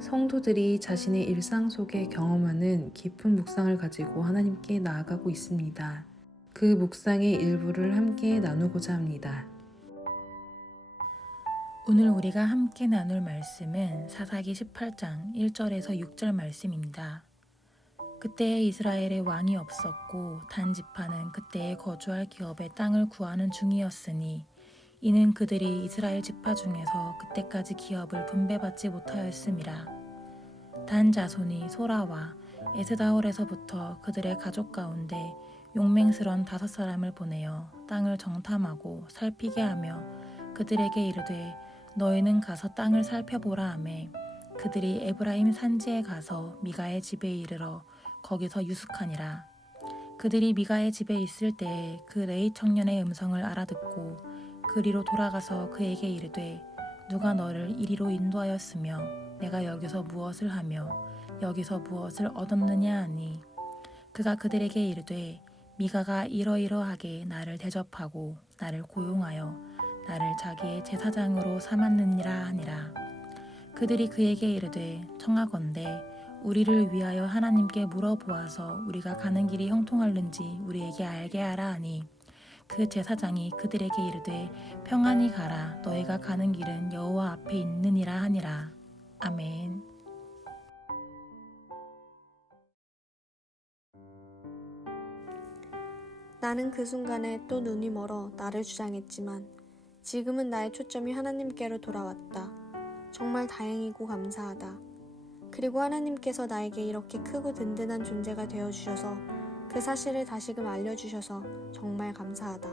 성도들이 자신의 일상 속에 경험하는 깊은 묵상을 가지고 하나님께 나아가고 있습니다. 그 묵상의 일부를 함께 나누고자 합니다. 오늘 우리가 함께 나눌 말씀은 사사기 18장 1절에서 6절 말씀입니다. 그때에 이스라엘에 왕이 없었고 단 지파는 그때에 거주할 기업의 땅을 구하는 중이었으니 이는 그들이 이스라엘 지파 중에서 그때까지 기업을 분배받지 못하였음이라. 단 자손이 소라와 에스다올에서부터 그들의 가족 가운데 용맹스런 5사람을 보내어 땅을 정탐하고 살피게 하며 그들에게 이르되 너희는 가서 땅을 살펴보라 하매 그들이 에브라임 산지에 가서 미가의 집에 이르러 거기서 유숙하니라. 그들이 미가의 집에 있을 때에 그 레위 청년의 음성을 알아듣고 그리로 돌아가서 그에게 이르되 누가 너를 이리로 인도하였으며 내가 여기서 무엇을 하며 여기서 무엇을 얻었느냐 하니 그가 그들에게 이르되 미가가 이러이러하게 나를 대접하고 나를 고용하여 나를 자기의 제사장으로 삼았느니라 하니라. 그들이 그에게 이르되 청하건대 우리를 위하여 하나님께 물어보아서 우리가 가는 길이 형통할는지 우리에게 알게 하라 하니 그 제사장이 그들에게 이르되 평안히 가라 너희가 가는 길은 여호와 앞에 있느니라 하니라. 아멘. 나는 그 순간에 또 눈이 멀어 나를 주장했지만 지금은 나의 초점이 하나님께로 돌아왔다. 정말 다행이고 감사하다. 그리고 하나님께서 나에게 이렇게 크고 든든한 존재가 되어주셔서 그 사실을 다시금 알려주셔서 정말 감사하다.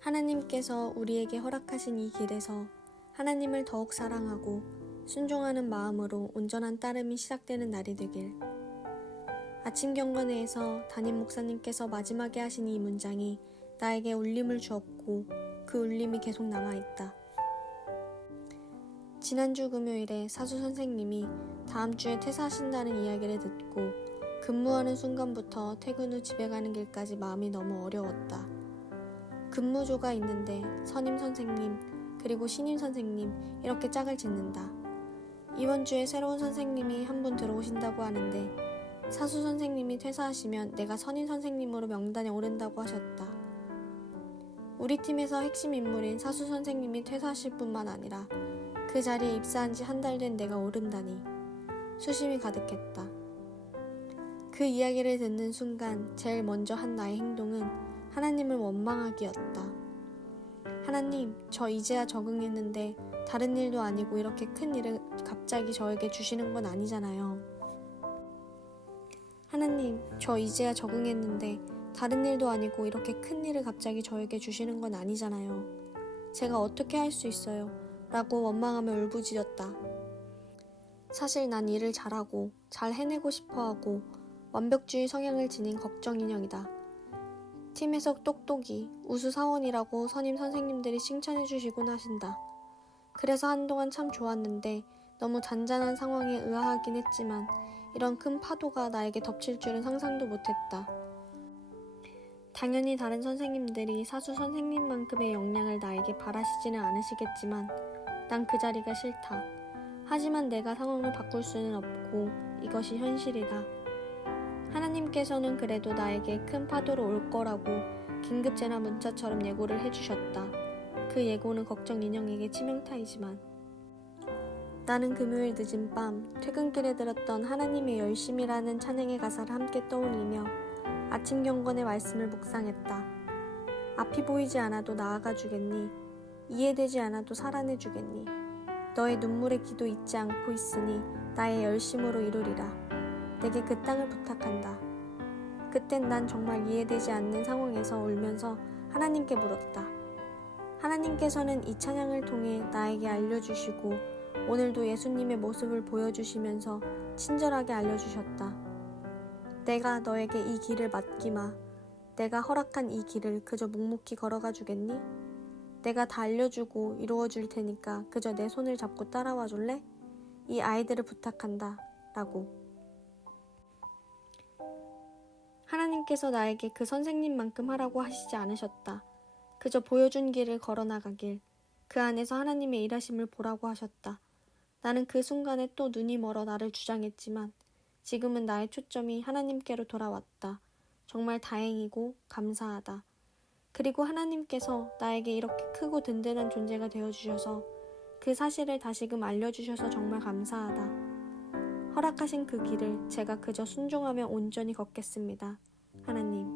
하나님께서 우리에게 허락하신 이 길에서 하나님을 더욱 사랑하고 순종하는 마음으로 온전한 따름이 시작되는 날이 되길. 아침 경건회에서 담임 목사님께서 마지막에 하신 이 문장이 나에게 울림을 주었고 그 울림이 계속 남아있다. 지난주 금요일에 사수 선생님이 다음 주에 퇴사하신다는 이야기를 듣고 근무하는 순간부터 퇴근 후 집에 가는 길까지 마음이 너무 어려웠다. 근무조가 있는데 선임 선생님 그리고 신임 선생님 이렇게 짝을 짓는다. 이번 주에 새로운 선생님이 한 분 들어오신다고 하는데 사수 선생님이 퇴사하시면 내가 선임 선생님으로 명단에 오른다고 하셨다. 우리 팀에서 핵심 인물인 사수 선생님이 퇴사하실 뿐만 아니라 그 자리에 입사한 지 한 달 된 내가 오른다니 수심이 가득했다. 그 이야기를 듣는 순간 제일 먼저 한 나의 행동은 하나님을 원망하기였다. 하나님, 저 이제야 적응했는데 다른 일도 아니고 이렇게 큰 일을 갑자기 저에게 주시는 건 아니잖아요. 하나님, 저 이제야 적응했는데 다른 일도 아니고 이렇게 큰 일을 갑자기 저에게 주시는 건 아니잖아요. 제가 어떻게 할 수 있어요? 라고 원망하며 울부짖었다. 사실 난 일을 잘하고 잘 해내고 싶어하고 완벽주의 성향을 지닌 걱정 인형이다. 팀에서 똑똑이, 우수 사원이라고 선임 선생님들이 칭찬해 주시곤 하신다. 그래서 한동안 참 좋았는데 너무 잔잔한 상황에 의아하긴 했지만 이런 큰 파도가 나에게 덮칠 줄은 상상도 못했다. 당연히 다른 선생님들이 사수 선생님만큼의 역량을 나에게 바라시지는 않으시겠지만 난 그 자리가 싫다. 하지만 내가 상황을 바꿀 수는 없고 이것이 현실이다. 하나님께서는 그래도 나에게 큰 파도로 올 거라고 긴급 재난 문자처럼 예고를 해주셨다. 그 예고는 걱정 인형에게 치명타이지만 나는 금요일 늦은 밤 퇴근길에 들었던 하나님의 열심이라는 찬양의 가사를 함께 떠올리며 아침 경건의 말씀을 묵상했다. 앞이 보이지 않아도 나아가 주겠니? 이해되지 않아도 살아내 주겠니? 너의 눈물의 기도 잊지 않고 있으니 나의 열심으로 이루리라. 내게 그 땅을 부탁한다. 그땐 난 정말 이해되지 않는 상황에서 울면서 하나님께 물었다. 하나님께서는 이 찬양을 통해 나에게 알려주시고 오늘도 예수님의 모습을 보여주시면서 친절하게 알려주셨다. 내가 너에게 이 길을 맡기마. 내가 허락한 이 길을 그저 묵묵히 걸어가 주겠니? 내가 다 알려주고 이루어줄 테니까 그저 내 손을 잡고 따라와 줄래? 이 아이들을 부탁한다. 라고. 하나님께서 나에게 그 선생님만큼 하라고 하시지 않으셨다. 그저 보여준 길을 걸어나가길, 그 안에서 하나님의 일하심을 보라고 하셨다. 나는 그 순간에 또 눈이 멀어 나를 주장했지만 지금은 나의 초점이 하나님께로 돌아왔다. 정말 다행이고 감사하다. 그리고 하나님께서 나에게 이렇게 크고 든든한 존재가 되어주셔서 그 사실을 다시금 알려주셔서 정말 감사하다. 허락하신 그 길을 제가 그저 순종하며 온전히 걷겠습니다. 하나님.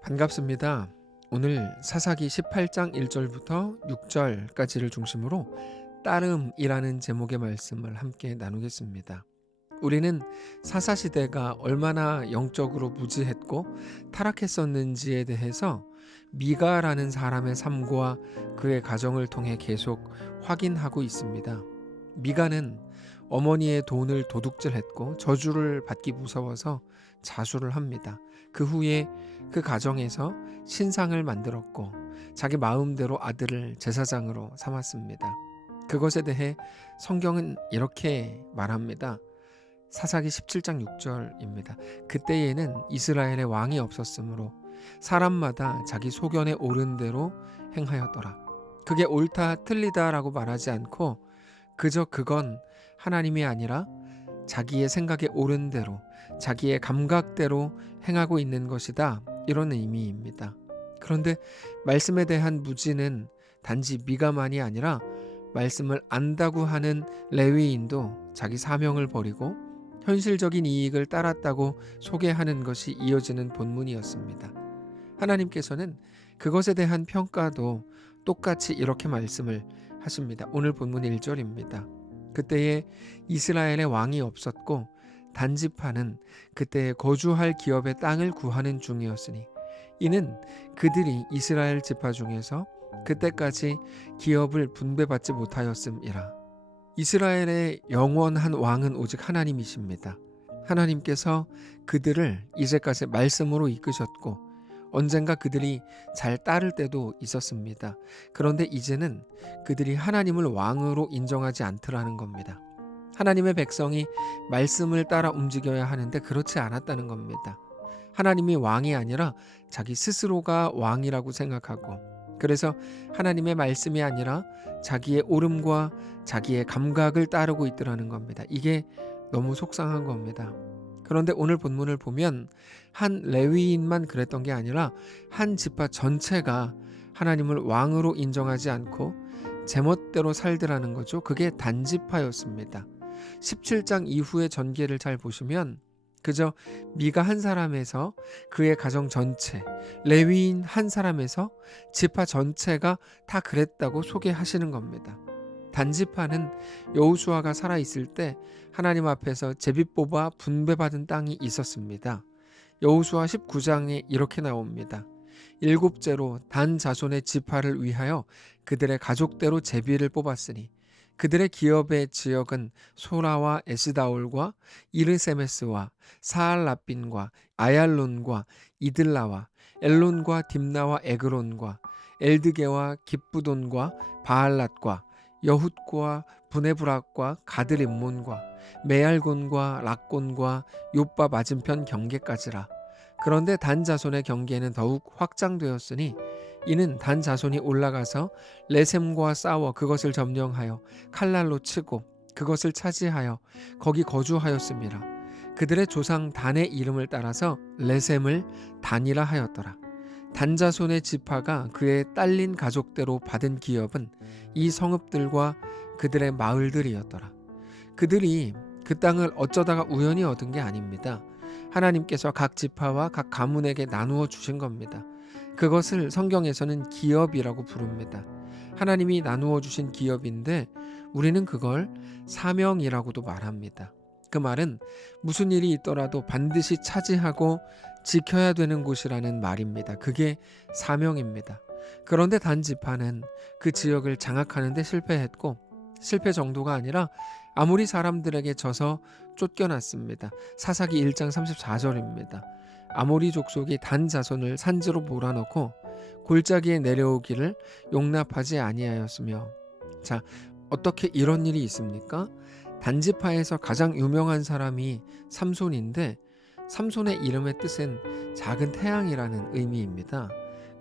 반갑습니다. 오늘 사사기 18장 1절부터 6절까지를 중심으로 따름이라는 제목의 말씀을 함께 나누겠습니다. 우리는 사사시대가 얼마나 영적으로 무지했고 타락했었는지에 대해서 미가라는 사람의 삶과 그의 가정을 통해 계속 확인하고 있습니다. 미가는 어머니의 돈을 도둑질했고 저주를 받기 무서워서 자수를 합니다. 그 후에 그 가정에서 신상을 만들었고 자기 마음대로 아들을 제사장으로 삼았습니다. 그것에 대해 성경은 이렇게 말합니다. 사사기 17장 6절입니다. 그때에는 이스라엘의 왕이 없었으므로 사람마다 자기 소견에 옳은 대로 행하였더라. 그게 옳다 틀리다라고 말하지 않고 그저 그건 하나님이 아니라 자기의 생각에 옳은 대로 자기의 감각대로 행하고 있는 것이다, 이런 의미입니다. 그런데 말씀에 대한 무지는 단지 미가만이 아니라 말씀을 안다고 하는 레위인도 자기 사명을 버리고 현실적인 이익을 따랐다고 소개하는 것이 이어지는 본문이었습니다. 하나님께서는 그것에 대한 평가도 똑같이 이렇게 말씀을 하십니다. 오늘 본문 1절입니다. 그때에 이스라엘의 왕이 없었고 단지파는 그때에 거주할 기업의 땅을 구하는 중이었으니 이는 그들이 이스라엘 지파 중에서 그때까지 기업을 분배받지 못하였음이라. 이스라엘의 영원한 왕은 오직 하나님이십니다. 하나님께서 그들을 이제까지 말씀으로 이끄셨고 언젠가 그들이 잘 따를 때도 있었습니다. 그런데 이제는 그들이 하나님을 왕으로 인정하지 않더라는 겁니다. 하나님의 백성이 말씀을 따라 움직여야 하는데 그렇지 않았다는 겁니다. 하나님이 왕이 아니라 자기 스스로가 왕이라고 생각하고 그래서 하나님의 말씀이 아니라 자기의 옳음과 자기의 감각을 따르고 있더라는 겁니다. 이게 너무 속상한 겁니다. 그런데 오늘 본문을 보면 한 레위인만 그랬던 게 아니라 한 지파 전체가 하나님을 왕으로 인정하지 않고 제멋대로 살더라는 거죠. 그게 단지파였습니다. 17장 이후의 전개를 잘 보시면 그저 미가 한 사람에서 그의 가정 전체, 레위인 한 사람에서 지파 전체가 다 그랬다고 소개하시는 겁니다. 단지파는 여호수아가 살아있을 때 하나님 앞에서 제비 뽑아 분배받은 땅이 있었습니다. 여호수아 19장에 이렇게 나옵니다. 일곱째로 단 자손의 지파를 위하여 그들의 가족대로 제비를 뽑았으니 그들의 기업의 지역은 소라와 에스다올과 이르세메스와 사알라빈과 아얄론과 이들라와 엘론과 딥나와 에그론과 엘드게와 깁부돈과 바알랏과 여훗과 부네브락과 가드림몬과 메알곤과 락곤과 요빠 맞은편 경계까지라. 그런데 단 자손의 경계는 더욱 확장되었으니 이는 단 자손이 올라가서 레셈과 싸워 그것을 점령하여 칼날로 치고 그것을 차지하여 거기 거주하였음이라. 그들의 조상 단의 이름을 따라서 레셈을 단이라 하였더라. 단 자손의 지파가 그의 딸린 가족대로 받은 기업은 이 성읍들과 그들의 마을들이었더라. 그들이 그 땅을 어쩌다가 우연히 얻은 게 아닙니다. 하나님께서 각 지파와 각 가문에게 나누어 주신 겁니다. 그것을 성경에서는 기업이라고 부릅니다. 하나님이 나누어 주신 기업인데 우리는 그걸 사명이라고도 말합니다. 그 말은 무슨 일이 있더라도 반드시 차지하고 지켜야 되는 곳이라는 말입니다. 그게 사명입니다. 그런데 단 지파는 그 지역을 장악하는 데 실패했고 실패 정도가 아니라 아무리 사람들에게 져서 쫓겨났습니다. 사사기 1장 34절입니다. 아모리 족속이 단 자손을 산지로 몰아넣고 골짜기에 내려오기를 용납하지 아니하였으며. 자, 어떻게 이런 일이 있습니까? 단지파에서 가장 유명한 사람이 삼손인데 삼손의 이름의 뜻은 작은 태양이라는 의미입니다.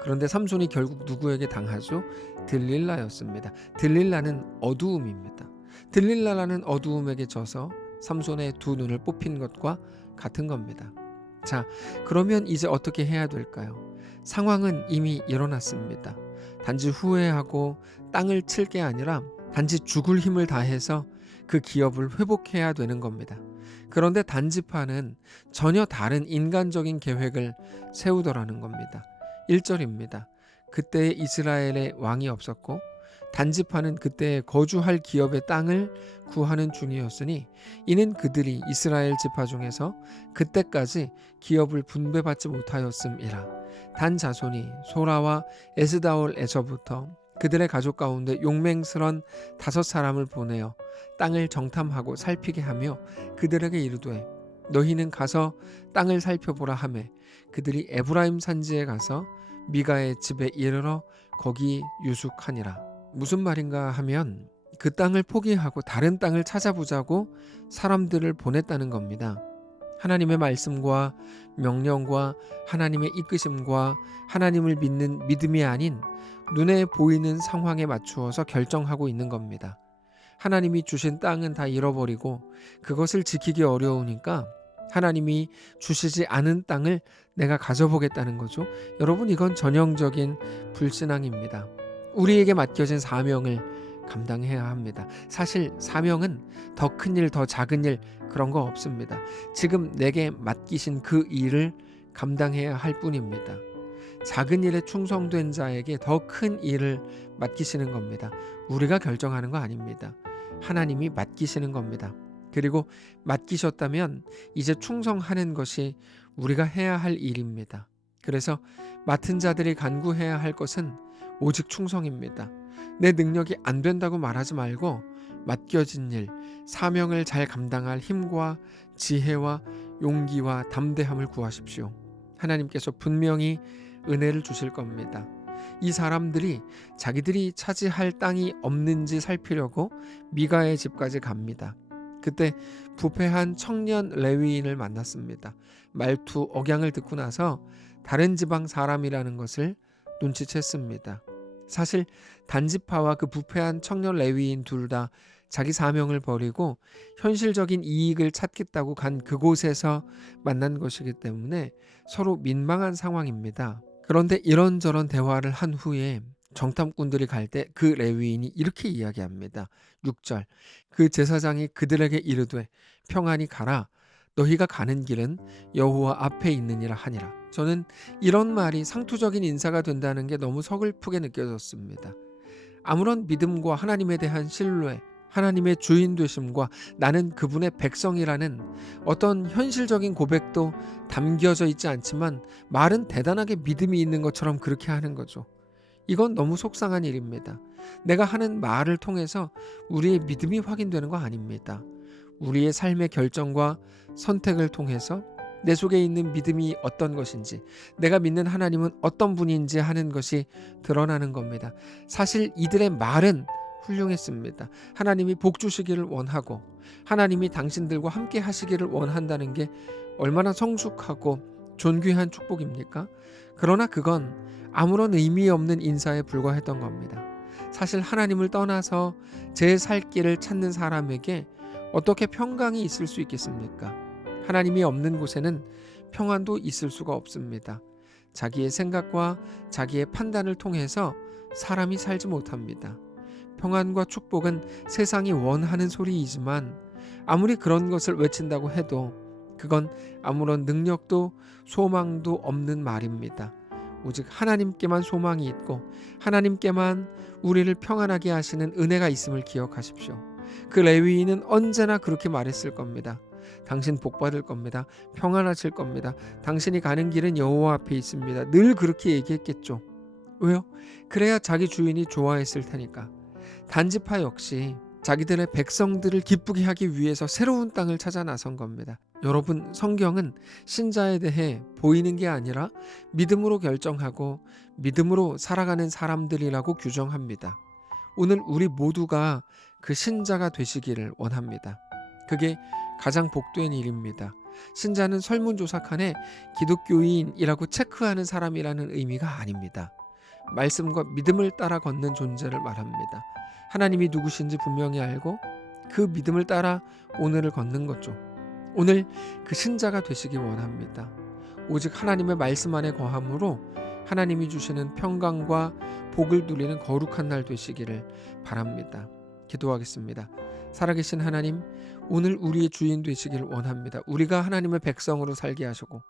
그런데 삼손이 결국 누구에게 당하죠? 들릴라였습니다. 들릴라는 어두움입니다. 들릴라라는 어두움에게 져서 삼손의 두 눈을 뽑힌 것과 같은 겁니다. 자, 그러면 이제 어떻게 해야 될까요? 상황은 이미 일어났습니다. 단지 후회하고 땅을 칠 게 아니라 단지 죽을 힘을 다해서 그 기업을 회복해야 되는 겁니다. 그런데 단지파는 전혀 다른 인간적인 계획을 세우더라는 겁니다. 1절입니다. 그때 이스라엘에 왕이 없었고 단지파는 그때 거주할 기업의 땅을 구하는 중이었으니 이는 그들이 이스라엘 지파 중에서 그때까지 기업을 분배받지 못하였음이라. 단 자손이 소라와 에스다올에서부터 그들의 가족 가운데 용맹스런 5사람을 보내어 땅을 정탐하고 살피게 하며 그들에게 이르되 너희는 가서 땅을 살펴보라 하매 그들이 에브라임 산지에 가서 미가의 집에 이르러 거기 유숙하니라. 무슨 말인가 하면 그 땅을 포기하고 다른 땅을 찾아보자고 사람들을 보냈다는 겁니다. 하나님의 말씀과 명령과 하나님의 이끄심과 하나님을 믿는 믿음이 아닌 눈에 보이는 상황에 맞추어서 결정하고 있는 겁니다. 하나님이 주신 땅은 다 잃어버리고 그것을 지키기 어려우니까 하나님이 주시지 않은 땅을 내가 가져보겠다는 거죠. 여러분, 이건 전형적인 불신앙입니다. 우리에게 맡겨진 사명을 감당해야 합니다. 사실 사명은 더 큰 일, 더 작은 일 그런 거 없습니다. 지금 내게 맡기신 그 일을 감당해야 할 뿐입니다. 작은 일에 충성된 자에게 더 큰 일을 맡기시는 겁니다. 우리가 결정하는 거 아닙니다. 하나님이 맡기시는 겁니다. 그리고 맡기셨다면 이제 충성하는 것이 우리가 해야 할 일입니다. 그래서 맡은 자들이 간구해야 할 것은 오직 충성입니다. 내 능력이 안 된다고 말하지 말고 맡겨진 일, 사명을 잘 감당할 힘과 지혜와 용기와 담대함을 구하십시오. 하나님께서 분명히 은혜를 주실 겁니다. 이 사람들이 자기들이 차지할 땅이 없는지 살피려고 미가의 집까지 갑니다. 그때 부패한 청년 레위인을 만났습니다. 말투, 억양을 듣고 나서 다른 지방 사람이라는 것을 눈치챘습니다. 사실 단지파와 그 부패한 청년 레위인 둘 다 자기 사명을 버리고 현실적인 이익을 찾겠다고 간 그곳에서 만난 것이기 때문에 서로 민망한 상황입니다. 그런데 이런저런 대화를 한 후에 정탐꾼들이 갈 때 그 레위인이 이렇게 이야기합니다. 6절, 그 제사장이 그들에게 이르되 평안히 가라. 너희가 가는 길은 여호와 앞에 있느니라 하니라. 저는 이런 말이 상투적인 인사가 된다는 게 너무 서글프게 느껴졌습니다. 아무런 믿음과 하나님에 대한 신뢰, 하나님의 주인 되심과 나는 그분의 백성이라는 어떤 현실적인 고백도 담겨져 있지 않지만 말은 대단하게 믿음이 있는 것처럼 그렇게 하는 거죠. 이건 너무 속상한 일입니다. 내가 하는 말을 통해서 우리의 믿음이 확인되는 거 아닙니다. 우리의 삶의 결정과 선택을 통해서 내 속에 있는 믿음이 어떤 것인지, 내가 믿는 하나님은 어떤 분인지 하는 것이 드러나는 겁니다. 사실 이들의 말은 훌륭했습니다. 하나님이 복 주시기를 원하고 하나님이 당신들과 함께 하시기를 원한다는 게 얼마나 성숙하고 존귀한 축복입니까? 그러나 그건 아무런 의미 없는 인사에 불과했던 겁니다. 사실 하나님을 떠나서 제 살 길을 찾는 사람에게 어떻게 평강이 있을 수 있겠습니까? 하나님이 없는 곳에는 평안도 있을 수가 없습니다. 자기의 생각과 자기의 판단을 통해서 사람이 살지 못합니다. 평안과 축복은 세상이 원하는 소리이지만 아무리 그런 것을 외친다고 해도 그건 아무런 능력도 소망도 없는 말입니다. 오직 하나님께만 소망이 있고 하나님께만 우리를 평안하게 하시는 은혜가 있음을 기억하십시오. 그 레위인은 언제나 그렇게 말했을 겁니다. 당신 복 받을 겁니다. 평안하실 겁니다. 당신이 가는 길은 여호와 앞에 있습니다. 늘 그렇게 얘기했겠죠. 왜요? 그래야 자기 주인이 좋아했을 테니까. 단지파 역시 자기들의 백성들을 기쁘게 하기 위해서 새로운 땅을 찾아 나선 겁니다. 여러분, 성경은 신자에 대해 보이는 게 아니라 믿음으로 결정하고 믿음으로 살아가는 사람들이라고 규정합니다. 오늘 우리 모두가 그 신자가 되시기를 원합니다. 그게 가장 복된 일입니다. 신자는 설문조사 칸에 기독교인이라고 체크하는 사람이라는 의미가 아닙니다. 말씀과 믿음을 따라 걷는 존재를 말합니다. 하나님이 누구신지 분명히 알고 그 믿음을 따라 오늘을 걷는 거죠. 오늘 그 신자가 되시기 원합니다. 오직 하나님의 말씀 안에 거함으로 하나님이 주시는 평강과 복을 누리는 거룩한 날 되시기를 바랍니다. 기도하겠습니다. 살아계신 하나님, 오늘 우리의 주인 되시기를 원합니다. 우리가 하나님의 백성으로 살게 하시고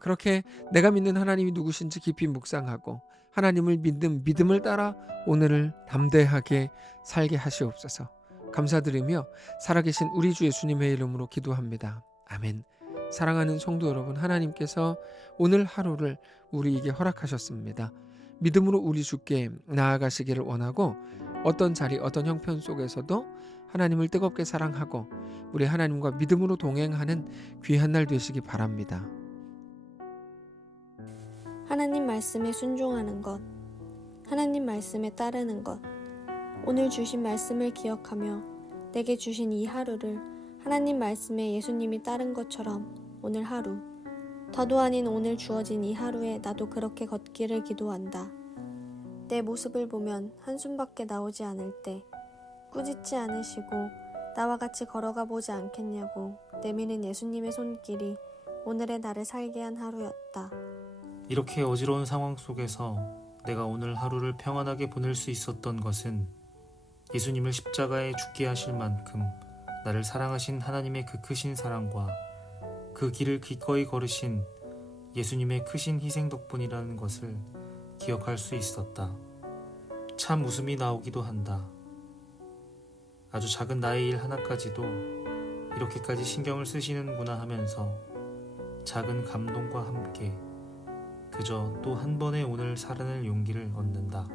그렇게 내가 믿는 하나님이 누구신지 깊이 묵상하고 하나님을 믿는 믿음을 따라 오늘을 담대하게 살게 하시옵소서. 감사드리며 살아계신 우리 주 예수님의 이름으로 기도합니다. 아멘. 사랑하는 성도 여러분, 하나님께서 오늘 하루를 우리에게 허락하셨습니다. 믿음으로 우리 주께 나아가시기를 원하고 어떤 자리, 어떤 형편 속에서도 하나님을 뜨겁게 사랑하고 우리 하나님과 믿음으로 동행하는 귀한 날 되시기 바랍니다. 하나님 말씀에 순종하는 것, 하나님 말씀에 따르는 것, 오늘 주신 말씀을 기억하며 내게 주신 이 하루를 하나님 말씀에 예수님이 따른 것처럼 오늘 하루, 더도 아닌 오늘 주어진 이 하루에 나도 그렇게 걷기를 기도한다. 내 모습을 보면 한숨밖에 나오지 않을 때 꾸짖지 않으시고 나와 같이 걸어가 보지 않겠냐고 내미는 예수님의 손길이 오늘의 나를 살게 한 하루였다. 이렇게 어지러운 상황 속에서 내가 오늘 하루를 평안하게 보낼 수 있었던 것은 예수님을 십자가에 죽게 하실 만큼 나를 사랑하신 하나님의 그 크신 사랑과 그 길을 기꺼이 걸으신 예수님의 크신 희생 덕분이라는 것을 기억할 수 있었다. 참 웃음이 나오기도 한다. 아주 작은 나의 일 하나까지도 이렇게까지 신경을 쓰시는구나 하면서 작은 감동과 함께 그저 또 한 번의 오늘 살아낼 용기를 얻는다.